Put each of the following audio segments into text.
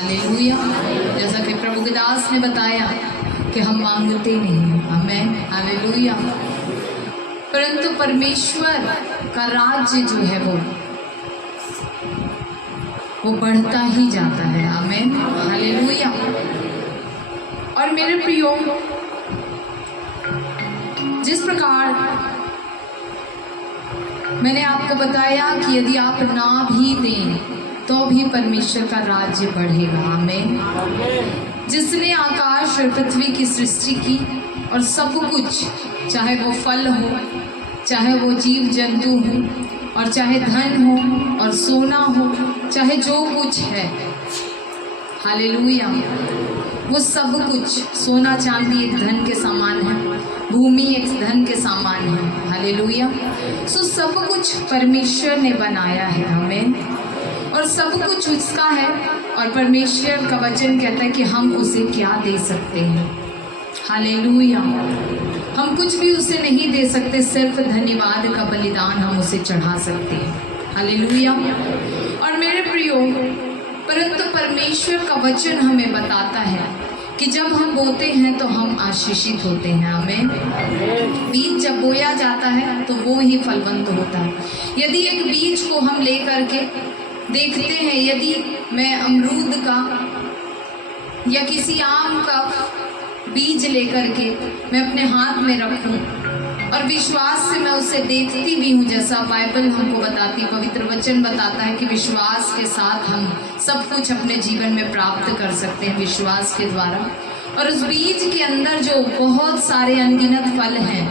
Hallelujah. जैसा कि प्रभु के दास ने बताया कि हम मांगते नहीं, आमेन, हालेलुया, परंतु परमेश्वर का राज्य जो है वो बढ़ता ही जाता है, आमेन, हालेलुया। और मेरे प्रियो, जिस प्रकार मैंने आपको बताया कि यदि आप ना भी दें तो भी परमेश्वर का राज्य बढ़ेगा, आमेन। जिसने आकाश और पृथ्वी की सृष्टि की और सब कुछ, चाहे वो फल हो, चाहे वो जीव जंतु हो, और चाहे धन हो और सोना हो, चाहे जो कुछ है, हालेलुया, वो सब कुछ, सोना चांदी एक धन के समान है, भूमि एक धन के समान है, हालेलुया। सो सब कुछ परमेश्वर ने बनाया है, आमेन, और सब कुछ उसका है। और परमेश्वर का वचन कहता है कि हम उसे क्या दे सकते हैं, हालेलुया। हम कुछ भी उसे नहीं दे सकते, सिर्फ धन्यवाद का बलिदान हम उसे चढ़ा सकते हैं, हालेलुया। और मेरे प्रियो, परंतु परमेश्वर का वचन हमें बताता है कि जब हम बोते हैं तो हम आशीषित होते हैं, आमेन। बीज जब बोया जाता है तो वो ही फलवंत होता है। यदि एक बीज को हम ले करके देखते हैं, यदि मैं अमरूद का या किसी आम का बीज लेकर के मैं अपने हाथ में रखूं और विश्वास से मैं उसे देखती भी हूँ, जैसा बाइबल हमको बताती, पवित्र वचन बताता है कि विश्वास के साथ हम सब कुछ अपने जीवन में प्राप्त कर सकते हैं, विश्वास के द्वारा। और उस बीज के अंदर जो बहुत सारे अनगिनत फल हैं,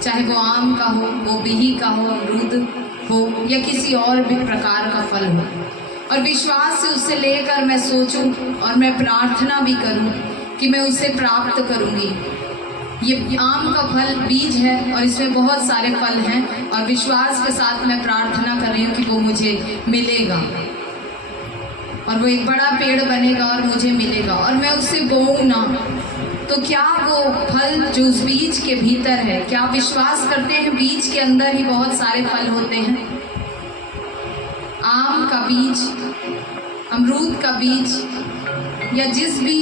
चाहे वो आम का हो, वो बिही का हो, अमरूद हो या किसी और भी प्रकार का फल हो, और विश्वास से उसे लेकर मैं सोचूं और मैं प्रार्थना भी करूं कि मैं उसे प्राप्त करूंगी। ये आम का फल बीज है और इसमें बहुत सारे फल हैं, और विश्वास के साथ मैं प्रार्थना कर रही हूँ कि वो मुझे मिलेगा और वो एक बड़ा पेड़ बनेगा और मुझे मिलेगा, और मैं उसे बोऊं ना, तो क्या वो फल जो उस बीज के भीतर है, क्या विश्वास करते हैं बीज के अंदर ही बहुत सारे फल होते हैं? आम का बीज, अमरूद का बीज, या जिस भी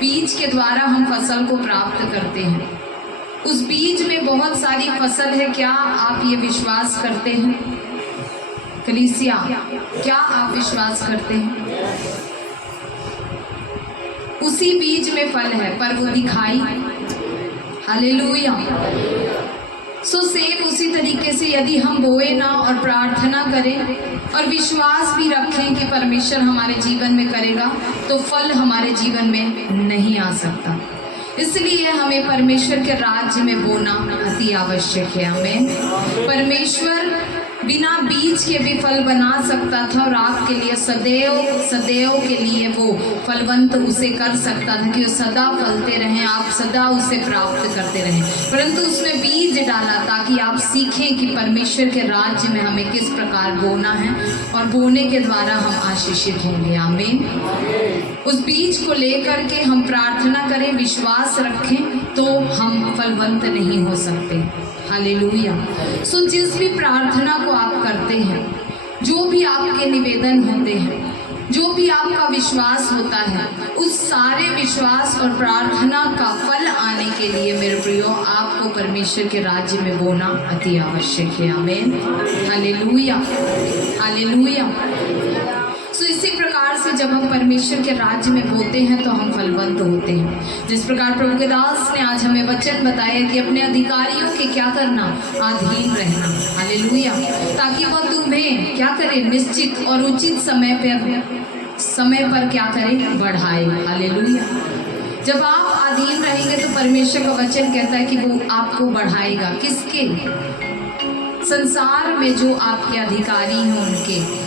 बीज के द्वारा हम फसल को प्राप्त करते हैं, उस बीज में बहुत सारी फसल है। क्या आप ये विश्वास करते हैं? कलीसिया, क्या आप विश्वास करते हैं? उसी बीज में फल है, पर वो दिखाई, हालेलुया। सो सेम उसी तरीके से यदि हम बोए ना और प्रार्थना करें और विश्वास भी रखें कि परमेश्वर हमारे जीवन में करेगा, तो फल हमारे जीवन में नहीं आ सकता। इसलिए हमें परमेश्वर के राज्य में बोना अति आवश्यक है, हमें। परमेश्वर बिना बीज के भी फल बना सकता था और आपके लिए सदैव सदैव के लिए वो फलवंत उसे कर सकता था कि वो सदा फलते रहें, आप सदा उसे प्राप्त करते रहें, परंतु उसमें बीज डाला ताकि आप सीखें कि परमेश्वर के राज्य में हमें किस प्रकार बोना है, और बोने के द्वारा हम आशीषित होंगे, आमीन। उस बीज को लेकर के हम प्रार्थना करें, विश्वास रखें, तो हम फलवंत नहीं हो सकते, हालेलुया। सो जिस भी प्रार्थना को आप करते हैं, जो भी आपके निवेदन होते हैं, जो भी आपका विश्वास होता है, उस सारे विश्वास और प्रार्थना का फल आने के लिए मेरे प्रियो, आपको परमेश्वर के राज्य में बोना अति आवश्यक है, आमीन, हालेलुया, हालेलुया। सो इसी प्रकार से जब हम परमेश्वर के राज्य में बोते हैं तो हम फलवंत होते हैं। जिस प्रकार प्रभु के दास ने आज हमें वचन बताया कि अपने अधिकारियों के क्या करना, अधीन रहना, हालेलुया, ताकि वह तुम्हें क्या करे, निश्चित और उचित समय पर क्या करें, बढ़ाए, हालेलुया। जब आप अधीन रहेंगे तो परमेश्वर का वचन कहता है कि वो आपको बढ़ाएगा। किसके? संसार में जो आपके अधिकारी हैं उनके।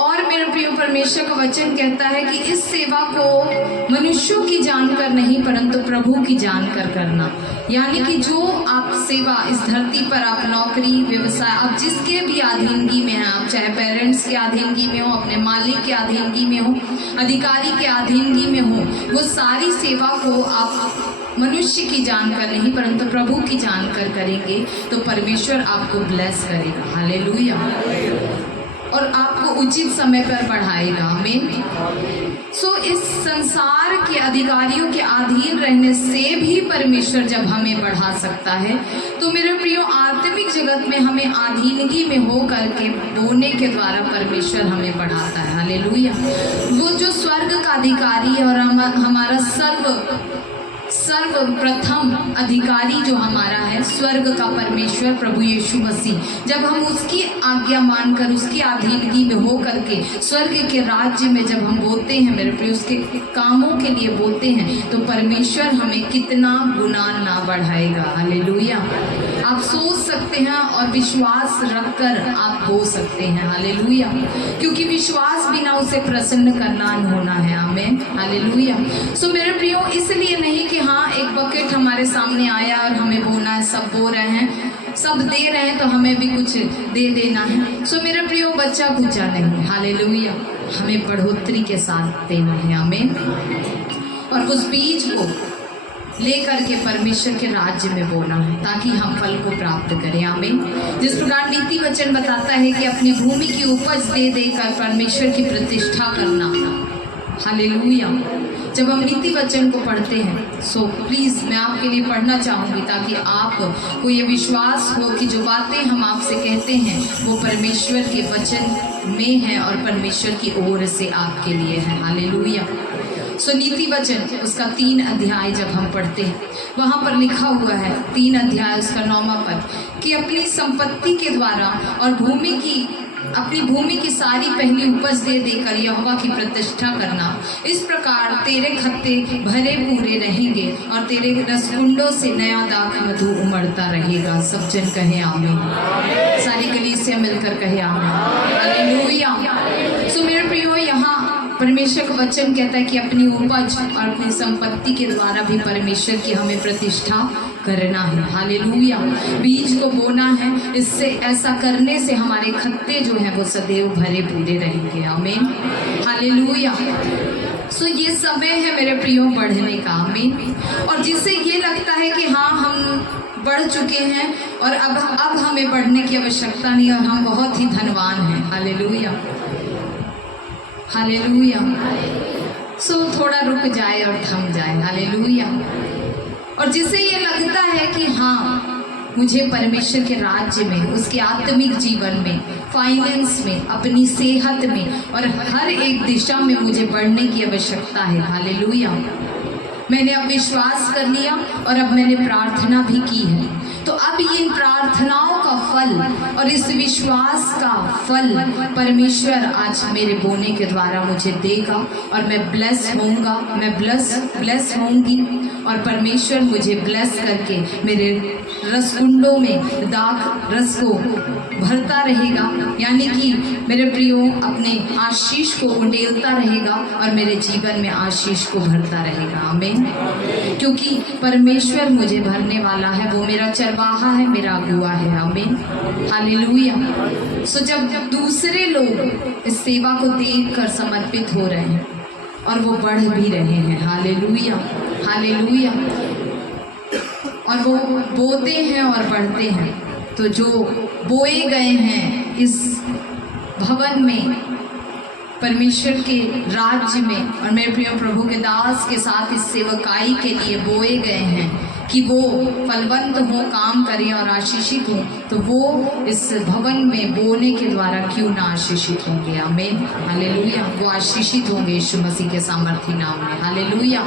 और मेरे प्रिय, परमेश्वर का वचन कहता है कि इस सेवा को मनुष्यों की जानकर नहीं परंतु प्रभु की जानकर करना। यानी कि जो आप सेवा इस धरती पर, आप नौकरी, व्यवसाय, आप जिसके भी अधीनगी में हैं, आप चाहे पेरेंट्स के अधीनगी में हो, अपने मालिक के अधीनगी में हो, अधिकारी के अधीनगी में हो, वो सारी सेवा को आप मनुष्य की जानकर नहीं परंतु प्रभु की जानकर करेंगे तो परमेश्वर आपको ब्लेस करेगा, हालेलुया। और आपको उचित समय पर बढ़ाएगा। आमीन। सो इस संसार के अधिकारियों के अधीन रहने से भी परमेश्वर जब हमें बढ़ा सकता है, तो मेरे प्रियो आत्मिक जगत में हमें अधीनगी में हो करके बोने के द्वारा परमेश्वर हमें बढ़ाता है। हालेलुया। वो जो स्वर्ग का अधिकारी है और हमारा सर्वप्रथम अधिकारी जो हमारा है स्वर्ग का परमेश्वर प्रभु यीशु मसीह, जब हम उसकी आज्ञा मानकर उसकी अधीनगी में हो करके स्वर्ग के राज्य में जब हम बोलते हैं मेरे प्रिय, उसके कामों के लिए बोलते हैं, तो परमेश्वर हमें कितना गुना ना बढ़ाएगा। हालेलुया। आप सोच सकते हैं और विश्वास रखकर आप बो सकते हैं। हालेलुया। क्योंकि विश्वास बिना उसे प्रसन्न करना होना है। आमीन। हालेलुया। सो मेरे प्रियो, इसलिए नहीं कि हाँ एक बकेट हमारे सामने आया और हमें बोना है, सब बो रहे हैं, सब दे रहे हैं तो हमें भी कुछ दे देना है। सो मेरे प्रियो, बच्चा कुचा नहीं। हालेलुया। हमें बढ़ोतरी के साथ देना है। आमीन। और उस बीज को लेकर के परमेश्वर के राज्य में बोना है ताकि हम फल को प्राप्त करें। आमीन। जिस प्रकार नीति वचन बताता है कि अपनी भूमि की उपज दे देकर परमेश्वर की प्रतिष्ठा करना। हालेलुया। जब हम नीति वचन को पढ़ते हैं, सो प्लीज़ मैं आपके लिए पढ़ना चाहूँगी ताकि आपको ये विश्वास हो कि जो बातें हम आपसे कहते हैं वो परमेश्वर के वचन में है और परमेश्वर की ओर से आपके लिए है। हालेलुया। सो नीति वचन उसका 3 अध्याय जब हम पढ़ते हैं, वहाँ पर लिखा हुआ है 3 अध्याय उसका 9वां पद कि अपनी संपत्ति के द्वारा और अपनी भूमि की सारी पहली उपज दे देकर यहोवा की प्रतिष्ठा करना। इस प्रकार तेरे खत्ते भरे पूरे रहेंगे और तेरे रसकुंडों से नया दाख मधु उमड़ता रहेगा। सब जन कहे आमीन। सारी कलीसिया मिलकर कहे आमीन। हालेलुया। सो मेरे प्रियो, यहाँ परमेश्वर का वचन कहता है कि अपनी उपज और अपनी संपत्ति के द्वारा भी परमेश्वर की हमें प्रतिष्ठा करना है। हालेलुया। बीज को बोना है, इससे ऐसा करने से हमारे खत्ते जो हैं वो सदैव भरे पूरे रहेंगे। आमीन। हालेलुया। सो ये समय है मेरे प्रियो बढ़ने का। आमीन। और जिससे ये लगता है कि हाँ हम बढ़ चुके हैं और अब हमें बढ़ने की आवश्यकता नहीं और हम बहुत ही धनवान हैं। हालेलुया। हालेलुया। सो थोड़ा रुक जाए और थम जाए। हालेलुया। और जिसे ये लगता है कि हाँ मुझे परमेश्वर के राज्य में, उसके आत्मिक जीवन में, फाइनेंस में, अपनी सेहत में और हर एक दिशा में मुझे बढ़ने की आवश्यकता है। हालेलुया। मैंने अब विश्वास कर लिया और अब मैंने प्रार्थना भी की है, तो अब इन प्रार्थनाओं का फल और इस विश्वास का फल परमेश्वर आज मेरे बोने के द्वारा मुझे देगा और मैं ब्लेस होऊंगा, मैं ब्लेस होऊंगी और परमेश्वर मुझे ब्लेस करके मेरे रसकुंडों में दाख रस को भरता रहेगा। यानी कि मेरे प्रियो अपने आशीष को उंडेलता रहेगा और मेरे जीवन में आशीष को भरता रहेगा। आमीन। क्योंकि परमेश्वर मुझे भरने वाला है, वो मेरा चरवाहा है, मेरा अगुआ है। आमीन। हालेलुया। सो जब दूसरे लोग इस सेवा को देखकर समर्पित हो रहे हैं और वो बढ़ भी रहे हैं। हालेलुया। हालेलुया। और वो बोते हैं और बढ़ते हैं, तो जो बोए गए हैं इस भवन में परमेश्वर के राज्य में और मेरे प्रिय प्रभु के दास के साथ इस सेवकाई के लिए बोए गए हैं कि वो फलवंत हो, काम करें और आशीषित हो, तो वो इस भवन में बोने के द्वारा क्यों ना आशीषित होंगे। आमीन। हालेलुया। वो आशीषित होंगे यीशु मसीह के सामर्थी नाम में। हालेलुया।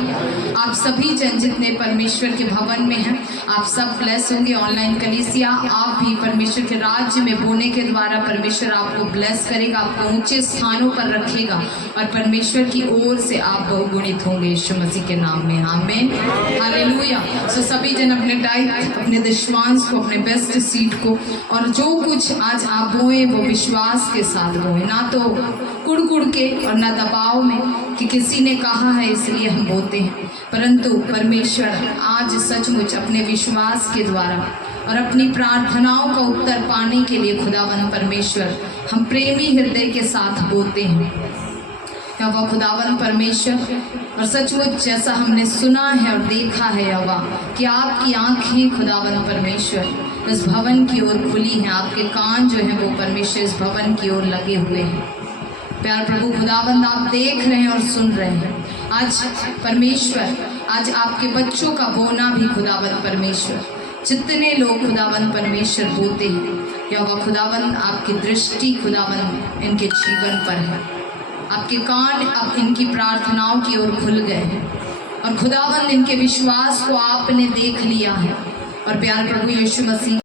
आप सभी जन जितने परमेश्वर के भवन में हैं, आप सब ब्लेस होंगे। ऑनलाइन कलीसिया, आप भी परमेश्वर के राज्य में बोने के द्वारा परमेश्वर आपको ब्लेस करेगा, आपको ऊंचे स्थानों पर रखेगा और परमेश्वर की ओर से आप बहुगुणित होंगे यीशु मसीह के नाम में। आमीन। हालेलुया। सभी जन अपने टाइप, अपने दशमांश को, अपने बेस्ट सीड को और जो कुछ आज आप बोए वो विश्वास के साथ बोए, ना तो कुड़ के और ना दबाव में कि किसी ने कहा है इसलिए हम बोते हैं, परंतु परमेश्वर आज सचमुच अपने विश्वास के द्वारा और अपनी प्रार्थनाओं का उत्तर पाने के लिए खुदावन परमेश्वर हम प्रेमी हृदय के साथ बोते हैं। यहोवा खुदावन परमेश्वर, और सचमुच जैसा हमने सुना है और देखा है यहोवा कि आपकी आंखें खुदावन परमेश्वर इस भवन की ओर खुली हैं, आपके कान जो हैं वो परमेश्वर इस भवन की ओर लगे हुए हैं। प्यार प्रभु खुदावंद, आप देख रहे हैं और सुन रहे हैं। आज परमेश्वर, आज आपके बच्चों का बोना भी खुदावंद परमेश्वर, जितने लोग खुदावंद परमेश्वर बोते हैं, यहोवा खुदावंद आपकी दृष्टि खुदावंद इनके जीवन पर है। आपके कान अब इनकी प्रार्थनाओं की ओर खुल गए हैं और खुदावंद इनके विश्वास को आपने देख लिया है। और प्यार प्रभु यीशु मसीह